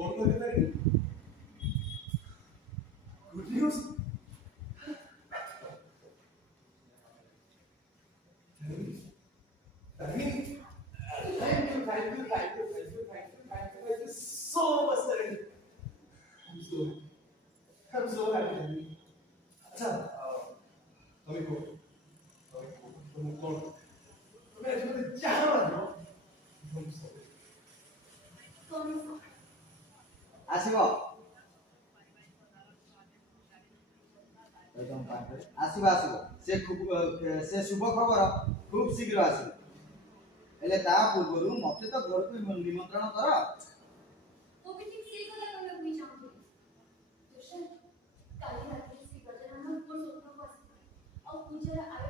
कौन कहले तारी गुड न्यूज़ तारी thank you so much तारी I'm so happy तारी अच्छा तुम कौन मैं तुम्हें चाह रहा हूँ आसीबो आसीबो आसीबो से शुभ खबर खूब शीघ्र आसीबो हेले ता पूर्वरु मते तो घर को निमंत्रण कर वो भी ठीक सही कथा कहबे नहीं चाहूंगी तुषार काली रात से गजर हम ऊपर सोफा पर और पूजा आयो